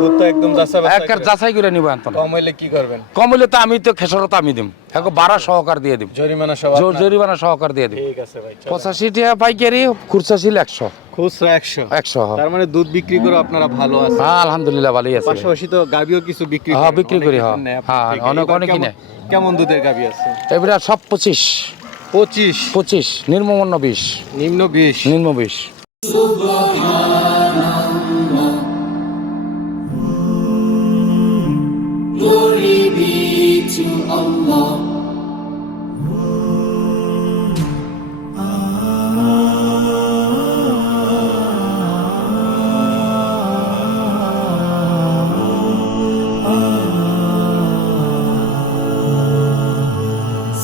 দুধ তো একদম যাচাই করে। যাচাই করে নিব এখন। কম হইলে কি করবেন? কম হইলে তো আমি তো খেসরত আমি দিম। এখন সহকার দিয়ে জরিমানা জোর জরিমানা সহকার দিয়ে দিম। ঠিক আছে ভাই চলেন। পঁচাশি টাকা পাইকারি খুচরা ছিল একশো। খুচরা একশো। একশো। তার মানে দুধ বিক্রি করে আপনারা ভালো আছেন। হ্যাঁ আলহামদুলিল্লাহ ভালোই আছে। পাশাপাশি তো গাবিও কিছু বিক্রি হ্যাঁ, বিক্রি করি, হ্যাঁ। হ্যাঁ। অনেক- কেমন- দুধের গাবি আছে? এবারে সব পঁচিশ। পঁচিশ। পঁচিশ নির্মমন্য বিশ। নিম্ন বিশ। নিম্ন বিশ। Glory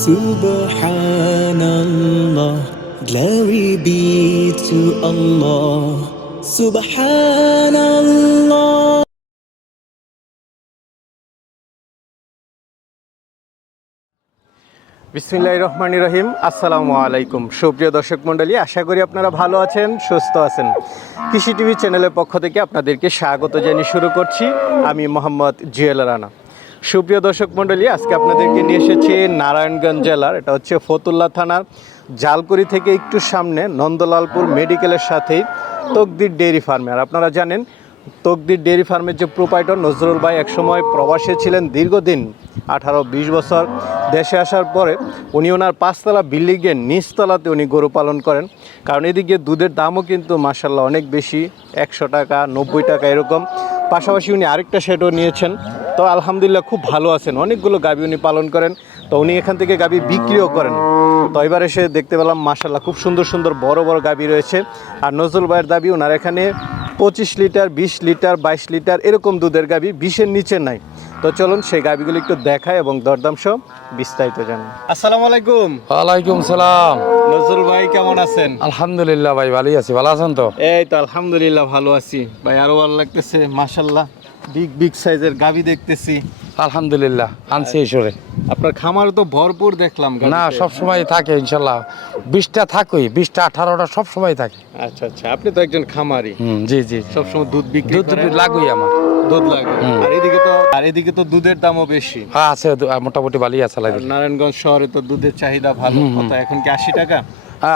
Subhanallah, glory be to Allah. Subhanallah. বিসমিল্লাহির রহমানির রহিম। আসসালামু আলাইকুম। সুপ্রিয় দর্শক মণ্ডলী আশা করি আপনারা ভালো আছেন সুস্থ আছেন। কৃষি টিভি চ্যানেলের পক্ষ থেকে আপনাদেরকে স্বাগত জানিয়ে শুরু করছি। আমি মোহাম্মদ জুয়েল রানা। সুপ্রিয় দর্শক মণ্ডলী, আজকে আপনাদেরকে নিয়ে এসেছি নারায়ণগঞ্জ জেলার, এটা হচ্ছে ফতুল্লা থানার জালকুড়ি থেকে একটু সামনে নন্দলালপুর মেডিকেলের সাথেই তকদির ডেইরি ফার্মে। আর আপনারা জানেন, তকদির ডেয়ারি ফার্মের যে প্রোপাইটর নজরুল ভাই একসময় প্রবাসে ছিলেন দীর্ঘদিন, আঠারো, বিশ বছর দেশে আসার পরে উনি ওনার পাঁচতলা বিল্ডিংয়ের নিচতলাতে উনি গরু পালন করেন। কারণ এদিকে দুধের দামও কিন্তু মাসাল্লাহ অনেক বেশি, একশো টাকা, নব্বই টাকা এরকম। পাশাপাশি উনি আরেকটা শেডও নিয়েছেন। তো আলহামদুলিল্লাহ খুব ভালো আছেন। অনেকগুলো গাবি উনি পালন করেন। তো উনি এখান থেকে গাবি বিক্রিও করেন। তো এবার এসে দেখতে পেলাম মাসাল্লাহ খুব সুন্দর সুন্দর, বড় বড় গাবি রয়েছে। আর নজরুল ভাইয়ের দাবি ওনার এখানে পঁচিশ লিটার, বিশ লিটার, বাইশ লিটার এরকম দুধের গাবি, বিশের নিচে নাই। তো চলুন সেই গাবিগুলো একটু দেখায় এবং দরদাম সব বিস্তারিত জানি আসসালামু আলাইকুম। ওয়ালাইকুম সালাম। নজরুল ভাই কেমন আছেন? আলহামদুলিল্লাহ ভাই ভালোই আছি। ভালো আছেন তো? এই তো আলহামদুলিল্লাহ ভালো আছি। ভাই আরও ভালো লাগতেছে মাশাল্লাহ বিগ বিগ সাইজের গাবি দেখতেছি। আলহামদুলিল্লাহ আনছি ঈশ্বরে আপনার খামার তো ভরপুর দেখলাম না। সব সময় থাকে ইনশাল্লাহ। বিশটা থাকই বিশটা আঠারোটা সব সময় থাকে। আচ্ছা আচ্ছা আপনি তো একজন খামারি। হুম জি জি। সবসময় দুধ বিক্রি দুধ লাগুই আমার। দুধ লাগে আর এদিকে তো আর এদিকে তো দুধের দামও বেশি। হ্যাঁ আছে মোটামুটি ভালোই আছে লাগে নারায়ণগঞ্জ শহরে তো দুধের চাহিদা ভালো। কত এখন কি আশি টাকা?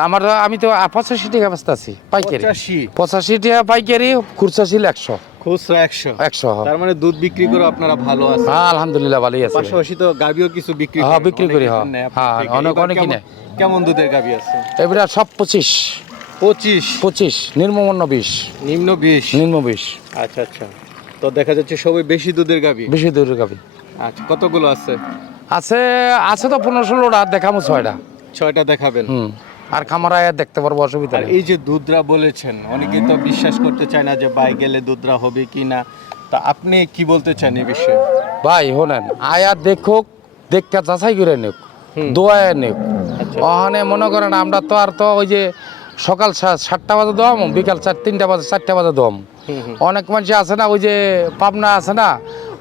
আমার আমি তো পঁচাশি টাকা ব্যস্ত আছি পাইকারি। পঁচাশি? পঁচাশি টাকা পাইকারি খুচরা ছিল একশো। খুচরা একশো। একশো হ্যাঁ। তার মানে দুধ বিক্রি করে আপনারা ভালো আছেন। হ্যাঁ আলহামদুলিল্লাহ ভালোই আছে। পাশাপাশি তো গাবিও কিছু বিক্রি হ্যাঁ, বিক্রি করি, হ্যাঁ। হ্যাঁ। অনেক- অনেকই কেমন- কেমন দুধের গাবি আছে? এবারে সব পঁচিশ। পঁচিশ? পঁচিশ নির্মমন্য বিশ। নিম্ন বিশ? নিম্ন বিশ। আচ্ছা আচ্ছা। তো দেখা যাচ্ছে সবাই বেশি দুধের গাবি। বেশি দূরের গাবি। আচ্ছা কতগুলো আছে? আছে আছে তো পনেরো ষোলোটা দেখামো ছয়টা। ছয়টা দেখাবেন। হুম। আর খামারায় দেখতে পারব অসুবিধা নেই। এই যে দুধরা বলেছেন অনেকেই তো বিশ্বাস করতে চায় না যে বাই গেলে দুধরা হবে কি না। তা আপনি কি বলতে চান এই বিষয়ে? ভাই শোনেন আয়া দেখুক দেখা যাচাই করে নিক। দোয়ায় নিক। আচ্ছা। ওখানে মনে করেন আমরা তো আর তো ওই যে সকাল সাতটা বাজে দম বিকাল চার তিনটা বাজে চারটা বাজে দম। অনেক মানুষ আছে না ওই যে পাবনা আছে না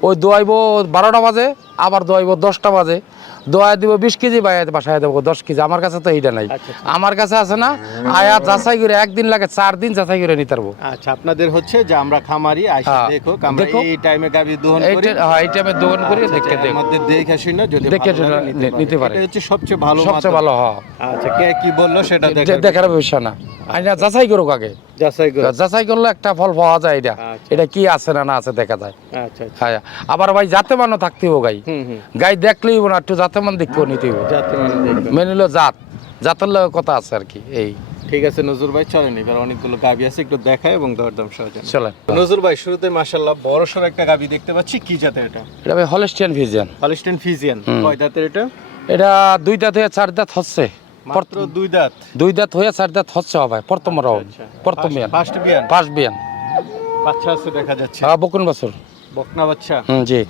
ওই দোয়াইব বারোটা বাজে আবার দোয়াইব দশটা বাজে। দোয়াই দিব বিশ কেজি বাইরে বাসায় দেবো দশ কেজি। আমার কাছে তো এইটা নাই। আচ্ছা, আমার কাছে আছে না আয়া যাচাই করে একদিন লাগে চার দিন যাচাই করে নিতে পারব। আচ্ছা আপনাদের হচ্ছে যে আমরা খামারি হ্যাঁ, আমরা এই টাইমে গাবি দহন করি। হ্যাঁ এই টাইমে দোকান করে আচ্ছা, দেখে আচ্ছা, দেখ মধ্যে দেখে শুনে যদি দেখে নিতে পারে। এটা হচ্ছে সবচেয়ে ভালো সবচেয়ে ভালো হয়। আচ্ছা কে কি বলল সেটা দেখে দেখার বিষয় না। আইনা যাচাই করুক আগে। যাচাই করে যাচাই করলে একটা ফল পাওয়া যায় এটা। আচ্ছা। এটা কি আছে না না আছে দেখা যায়। আচ্ছা আচ্ছা। হ্যাঁ। আবার ভাই যাতে মানো থাকতে হব গাই। গাই দেখলেই না একটু যাতে মান দেখতেও নিতে হব মানে নিলো জাত। জাতের লগে কথা আছে আর কি এই। ঠিক আছে নজরুল ভাই চলেন এবার অনেকগুলো গাবি আছে একটু দেখায় এবং দরদাম সহজে চলেন। নজরুল ভাই শুরুতে মাশাল্লাহ বড় সড় একটা গাবি দেখতে পাচ্ছি কি জাতের এটা? এটা ভাই হলেস্টিয়ান ভিজিয়ান হলিস্টেন ফিজিয়ান কয় দাঁতের এটা? এটা দুই দাঁত হয়ে চার দাঁত হচ্ছে। মাত্র দুই দাঁত? দুই দাঁত হয়ে চার দাঁত হচ্ছে ভাই প্রথম রাউন্ড আচ্ছা। প্রথম বিয়ান ফার্স্ট বিয়ান পাঁচ বিয়ান বাচ্চা আছে দেখা যাচ্ছে। হ্যাঁ বকুন বছর। বকনা বাচ্চা? হুম জি।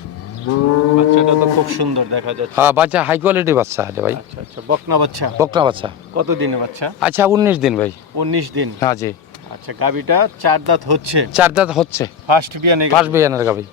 বাচ্চাটা তো খুব সুন্দর দেখা যাচ্ছে। হ্যাঁ বাচ্চা হাই কোয়ালিটি বাচ্চা এটা ভাই। আচ্ছা আচ্ছা বকনা বাচ্চা। বকনা বাচ্চা। কত দিনে বাচ্চা? আচ্ছা উনিশ দিন ভাই। উনিশ দিন। হ্যাঁ জি। আচ্ছা গাবিটা চার দাঁত হচ্ছে? চার দাঁত হচ্ছে। ফার্স্ট বিয়ানে বিয়ানের গাবি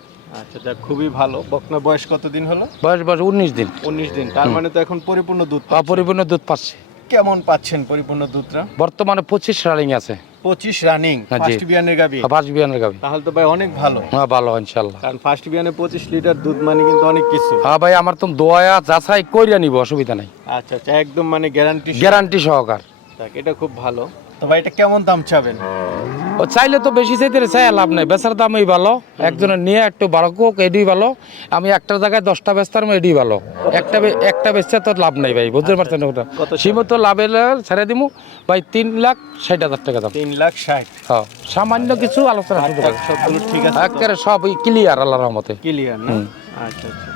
আচ্ছা খুবই ভালো। বকনা বয়স কত দিন হলো? বয়স বয়স উনিশ দিন। উনিশ দিন। তার মানে তো এখন পরিপূর্ণ দুধ পাচ্ছে। অপরিপূর্ণ দুধ পাচ্ছে। কেমন পাচ্ছেন পরিপূর্ণ দুধটা? বর্তমানে পঁচিশ রানিং আছে। পঁচিশ রানিং হ্যাঁ। ফার্স্ট বিয়ানের গাবি। ফার্স্ট বিয়ানের গাবি। তাহলে তো ভাই অনেক ভালো। হ্যাঁ ভালো ইনশাল্লাহ। কারণ ফার্স্ট বিয়ানে পঁচিশ লিটার দুধ মানে কিন্তু অনেক কিছু। হ্যাঁ ভাই আমার তো দোয়া যাচাই কইরা নিব অসুবিধা নাই। আচ্ছা আচ্ছা একদম মানে গ্যারান্টি গ্যারান্টি সহকার। এটা খুব ভালো। তো ভাই এটা কেমন দাম চাবেন? ও চাইলে তো বেশি চাইতে চাই লাভ নাই। বেচার দামই ভালো। একজনের নিয়ে একটু বারো কোক এডি ভালো। আমি একটা জায়গায় দশটা বেচতাম এডি ভালো। একটা একটা বেচতে তো লাভ নাই ভাই বুঝতে পারছেন ওটা সীমিত লাভের ছেড়ে দিমু। ভাই তিন লাখ ষাট হাজার টাকা দাম। তিন লাখ ষাট। হ্যাঁ সামান্য কিছু আলোচনা শুরু করে ঠিক আছে একেবারে সব ক্লিয়ার আল্লাহ রহমতে। ক্লিয়ার না? আচ্ছা আচ্ছা।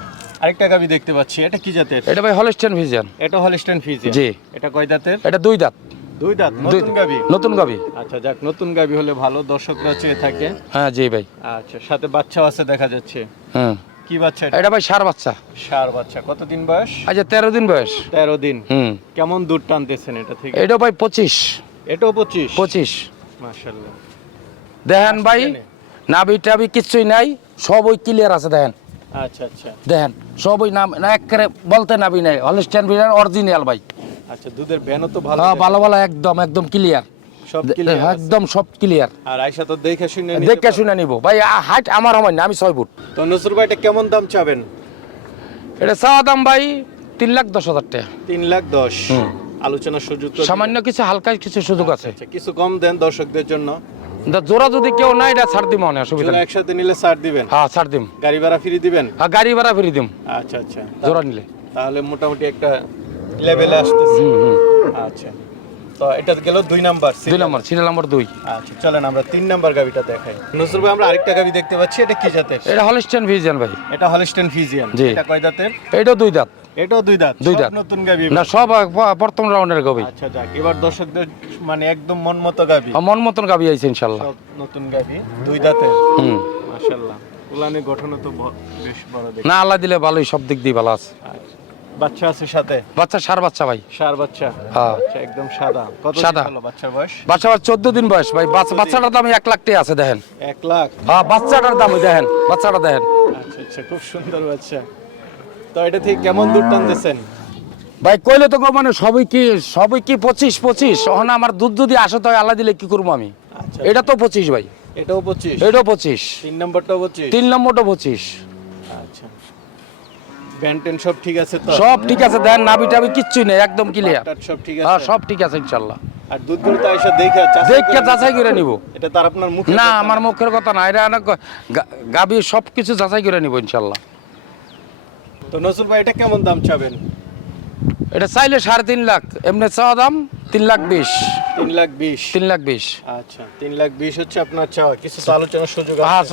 আরেকটা গাবি দেখতে পাচ্ছি এটা কি জাতের? এটা ভাই হলস্টেন ভিজন এটা হলস্টেন ফিজিয়ান জি। এটা কয় দাঁতের? এটা দুই দাঁত। দুই দাঁত নতুন গাবি? নতুন গাবি। আচ্ছা যাক নতুন গাবি হলে ভালো দর্শকরা চেয়ে থাকে। হ্যাঁ জি ভাই। আচ্ছা সাথে বাচ্চাও আছে দেখা যাচ্ছে। হুম কি বাচ্চা এটা? ভাই সার বাচ্চা। সার বাচ্চা। কতদিন বয়স? আচ্ছা তেরো দিন বয়স। তেরো দিন। হুম। কেমন দুধ টানতেছেন এটা থেকে? এটা ভাই পঁচিশ। এটাও পঁচিশ? পঁচিশ। মাশাল্লাহ দেখেন ভাই নাবি টাবি কিচ্ছুই নাই সব ওই ক্লিয়ার আছে দেখেন। আচ্ছা আচ্ছা। দেখেন সব ওই নাম না একেবারে বলতে নাবি নাই হলস্টেন ভিজন অরিজিনাল ভাই। আচ্ছা দুধের ব্যানও তো ভালো হ্যাঁ ভালো ভালো একদম একদম ক্লিয়ার একদম সব ক্লিয়ার আর আয়সা তো দেখে শুনে দেখে শুনে নিব। ভাই হাইট আমার হয় না আমি ছয় ফুট। তো নসরুল ভাই এটা কেমন দাম চাবেন? এটা চাওয়া দাম ভাই তিন লাখ দশ হাজার টাকা। তিন লাখ দশ। আলোচনার সুযোগ তো সামান্য কিছু হালকা কিছু সুযোগ আছে। আচ্ছা, কিছু কম দেন দর্শকদের জন্য। জোড়া যদি কেউ নাই এটা ছাড় দিব অনেক অসুবিধা একসাথে নিলে ছাড় দিবেন? হ্যাঁ ছাড় দিম। গাড়ি ভাড়া ফ্রি দিবেন? আর গাড়ি ভাড়া ফিরি দিম। আচ্ছা আচ্ছা। জোড়া নিলে। তাহলে মোটামুটি একটা লেভেলে আসতেছে। আচ্ছা। তো এটা গেল দুই নাম্বার দুই নম্বর সিরিয়াল নম্বর দুই। আচ্ছা চলেন আমরা তিন নাম্বার গাবিটা দেখাই। নসরুল ভাই আমরা আরেকটা গাবি দেখতে পাচ্ছি এটা কি জাতের? এটা হলস্টেন ভাই। এটা হলস্টেন ফিজিয়ান এটা কয় দাঁতের এটাও দুই দাঁত। এটাও দুই দাঁত। দুই দাঁত। নতুন গাবি না সব প্রথম রাউন্ডের গবি। আচ্ছা যাক এবার দর্শকদের মানে একদম মন মতো গাবি। মন মতন গাবি আইছে ইনশাল্লাহ। নতুন গাবি দুই দাঁতের। হুম। মাশাআল্লাহ। উলানের গঠন তো বেশ বড় না আল্লাহ দিলে ভালোই সব দিক দিয়ে ভালো আছে। আচ্ছা। বাচ্চা আছে সাথে? বাচ্চা সার বাচ্চা ভাই। সার বাচ্চা? হ্যাঁ। আচ্ছা একদম সাদা। কত সাদা। বাচ্চার বয়স? বাচ্চা আমার চোদ্দ দিন বয়স ভাই। বাচ্চাটার দাম এক লাখ টাকা আছে দেখেন। লাখ? হ্যাঁ বাচ্চাটার দাম দেখেন বাচ্চাটা দেখেন। আচ্ছা আচ্ছা খুব সুন্দর বাচ্চা। তো এটা থেকে কেমন দূর টানতেছেন? ভাই কইলে তো মানে সবই কি সবই কি পঁচিশ পঁচিশ? ওখানে আমার দুধ যদি আসে তো আল্লাহ দিলে কি করব আমি? আচ্ছা। এটা তো পঁচিশ ভাই। এটাও পঁচিশ? এটাও পঁচিশ। তিন নম্বরটাও পঁচিশ? তিন নম্বরটা পঁচিশ। আচ্ছা। ব্যান্টেন সব ঠিক আছে তো? সব ঠিক আছে দেন নাবি টাবি কিচ্ছুই নেই একদম ক্লিয়ার সব ঠিক হ্যাঁ আছে? সব ঠিক আছে ইনশাল্লাহ। আর দুধগুলো তো এসে দেখে দেখকে যাচাই করে নিব। এটা তার আপনার মুখে না আমার মুখের কথা না এটা অনেক গাবি সব কিছু যাচাই করে নিব ইনশাল্লাহ। তো নসরুল ভাই এটা কেমন দাম চাবেন? এটা চাইলে সাড়ে তিন লাখ এমনি চাওয়া দাম তিন লাখ বিশ। তিন লাখ বিশ। তিন লাখ বিশ। আচ্ছা তিন লাখ বিশ হচ্ছে আপনার চাওয়া। কিছু আলোচনার সুযোগ হ্যাঁ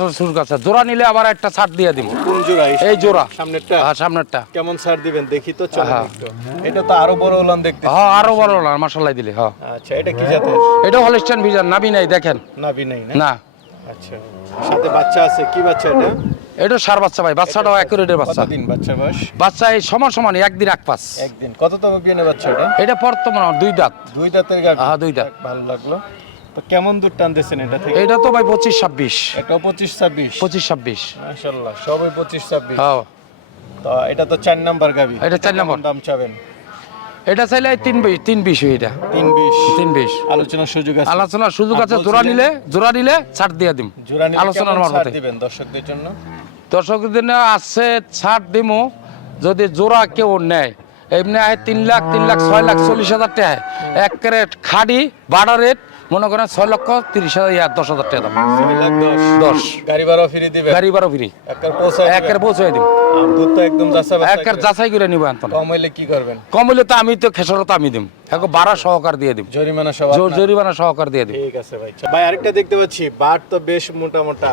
আছে। জোড়া নিলে আবার একটা ছাড় দিয়ে দিব। কোন জোড়া? এই জোড়া। সামনেরটা? হ্যাঁ সামনেরটা। কেমন ছাড় দিবেন? দেখি তো চলো হ্যাঁ। এটা তো আরও বড় দেখতে হ্যাঁ আরও বড় দিলে হ্যাঁ। আচ্ছা এটা কি জাতের? এটা হলিস্টান নাই দেখেন। নাভি নাই না? না। আচ্ছা সাথে বাচ্চা আছে। কি বাচ্চা এটা? এটা সার বাচ্চা ভাই বাচ্চাটাও অ্যাকুরেটের বাচ্চা। কতদিন বাচ্চা বয়স? বাচ্চা এই সমান সমান একদিন এক পাস। একদিন। কততম বিয়ানে বাচ্চা এটা? এটা বর্তমান দুই দাঁত। দুই দাঁতের গাভী। হ্যাঁ দুই দাঁত। ভালো লাগল। তো কেমন দূর টানতেছেন এটা থেকে? এটা তো ভাই পঁচিশ ছাব্বিশ। এটাও পঁচিশ ছাব্বিশ? পঁচিশ ছাব্বিশ। মাশাল্লাহ সবই পঁচিশ ছাব্বিশ। হ্যাঁ। তো এটা তো চার নাম্বার গাভী। এটা চার নাম্বার। দাম চাবেন? এটা চাইলে তিন বিশ তিন বিশ এটা। তিন বিশ। তিন বিশ। আলোচনার সুযোগ আছে? আলোচনার সুযোগ আছে জোড়া নিলে জোড়া নিলে ছাড় দিয়ে দিম। আলোচনার মারফতে। দিবেন দর্শকদের জন্য? দর্শক দিনে আছে ছাড় দিমু। যদি জোড়া কেউ নেয় এমনি আয় তিন লাখ তিন লাখ ছয় লাখ চল্লিশ হাজার টাকা। এক ক্যারেট খাড়ি বাড়া রেট মনে করেন ছয় লক্ষ তিরিশ হাজার ইয়া দশ হাজার টাকা দাম। দশ। গাড়ি ভাড়া ফিরে দিবেন? গাড়ি বারো ফিরি একের পৌঁছে দিম। আর দুধ তো একদম যাচ্ছে একের যাচাই করে নিব এখন। কম হইলে কি করবেন? কম হইলে তো আমি তো খেসরত আমি দিম। এখন বাড়া সহকার দিয়ে দিম। জরিমানা জরিমানা সহকার দিয়ে দিম। ঠিক আছে ভাই। ভাই আরেকটা দেখতে পাচ্ছি। বাট তো বেশ মোটা মোটা।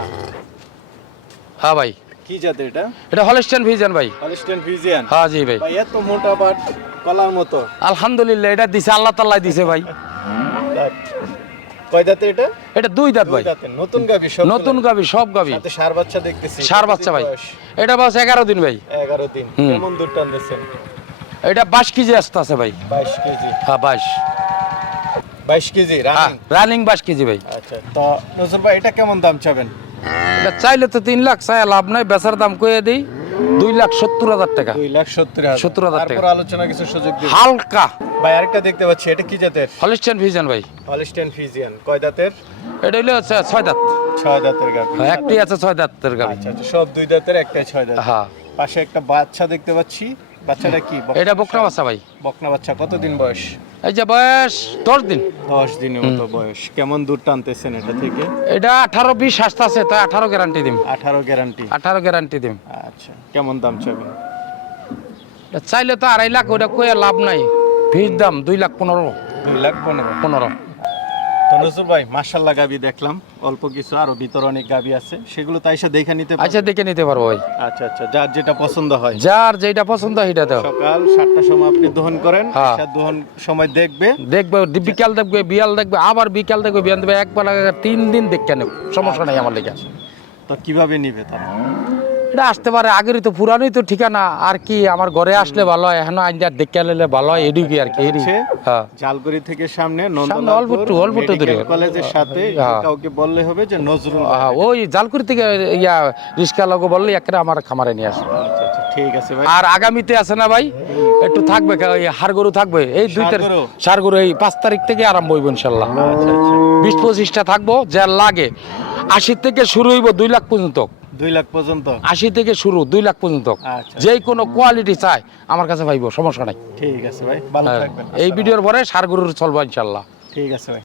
হ্যাঁ ভাই। কি জাতের এটা? এটা হলস্টেন ভিজন ভাই। Holstein Friesian. হ্যাঁ জি ভাই। ভাই এত মোটা বাট কলার মতো। আলহামদুলিল্লাহ এটা দিছে আল্লাহ তাল্লাহ দিছে ভাই। কয় এটা? এটা দুই দাঁত ভাই। নতুন গাবি সব নতুন গাবি সব গাবি সাথে সার বাচ্চা দেখতেছি। সার বাচ্চা ভাই। এটা বাস এগারো দিন ভাই। এগারো দিন। কেমন দূর টানতেছেন? এটা বাইশ কেজি আসতে আছে ভাই। বাইশ কেজি। হ্যাঁ বাইশ। বাইশ কেজি রানিং রানিং বাইশ কেজি ভাই। আচ্ছা তো নজরুল ভাই এটা কেমন দাম চাবেন? এটা চাইলে তো তিন লাখ চাই লাভ নাই বেচার দাম কয়ে দিই দুই লাখ সত্তর হাজার টাকা। দুই লাখ সত্তর হাজার। টাকা। আলোচনা কিছু সুযোগ হালকা। ভাই আরেকটা দেখতে পাচ্ছি এটা কি জাতের? হলিস্টেন ভিজন ভাই। হলিস্টেন ফিজিয়ান কয় দাঁতের? এটা হইলে হচ্ছে ছয় দাঁত। ছয় দাঁতের গাভী। হ্যাঁ, একটি আছে ছয় দাঁতের গাড়ি আচ্ছা আচ্ছা সব দুই দাঁতের একটাই ছয় দাঁত হ্যাঁ। পাশে একটা বাচ্চা দেখতে পাচ্ছি। বাচ্চাটা কি? এটা বকনা বাচ্চা ভাই। বকনা বাচ্চা কতদিন বয়স? এই যে বয়স দশ দিন। দশ দিনের মতো বয়স। কেমন দূর টানতেছেন এটা থেকে? এটা আঠারো বিশ আসতে আছে তাই আঠারো গ্যারান্টি দিম। আঠারো গ্যারান্টি আঠারো গ্যারান্টি দিম। আচ্ছা কেমন দাম চাবেন চাইলে তো আড়াই লাখ ওটা কয়ে লাভ নাই। ফিজ দাম দুই লাখ পনেরো। দুই লাখ পনেরো। পনেরো। তো নজরুল ভাই মার্শাল্লাহ গাবি দেখলাম। অল্প কিছু আরও ভিতরে অনেক গাবি আছে। সেগুলো তাই সে দেখে নিতে? আচ্ছা দেখে নিতে পারব ভাই। আচ্ছা আচ্ছা যার যেটা পছন্দ হয়। যার যেটা পছন্দ হয় সেটা দাও। সকাল সাতটার সময় আপনি দহন করেন। এসে দহন সময় দেখবে। দেখবে বিকাল দেখবে বিয়াল দেখবে আবার বিকাল দেখবে বিয়াল দেখবে একবার তিন দিন দেখে নেব। সমস্যা নাই আমার লেগে। তো কীভাবে নিবে তারা? এটা আসতে পারে আগেরই তো পুরানোই তো ঠিকানা। আর কি আমার ঘরে আসলে ভালো হয় এখন আইন দেখে নিলে ভালো হয় এডুকি আর কি এডি। হ্যাঁ। জালগুড়ি থেকে সামনে সামনে অল্প একটু, অল্প একটু দূরে। কলেজের সাথে হ্যাঁ। কাউকে বললে হবে যে নজরুল হ্যাঁ, ওই জালকুড়ি থেকে ইয়া রিক্সা লোক বললে একেবারে আমার খামারে নিয়ে আসে আচ্ছা আচ্ছা ঠিক আছে ভাই। আর আগামীতে আছে না ভাই একটু থাকবে কা- ওই হাড় গরু থাকবে। এই দুই তারিখ ষাঁড় গরু? সার গরু এই পাঁচ তারিখ থেকে আরম্ভ হইব ইনশাল্লাহ। আচ্ছা আচ্ছা। বিশ পঁচিশটা থাকব যা লাগে। আশি থেকে শুরু হইব দুই লাখ পর্যন্ত। দুই লাখ পর্যন্ত? আশি থেকে শুরু দুই লাখ পর্যন্ত। আচ্ছা। যে কোনো কোয়ালিটি চাই আমার কাছে ভাইব সমস্যা নাই। ঠিক আছে ভাই ভালো হ্যাঁ, থাকবেন। এই ভিডিওর পরে সার গরুর চলবো ইনশাল্লাহ। ঠিক আছে ভাই।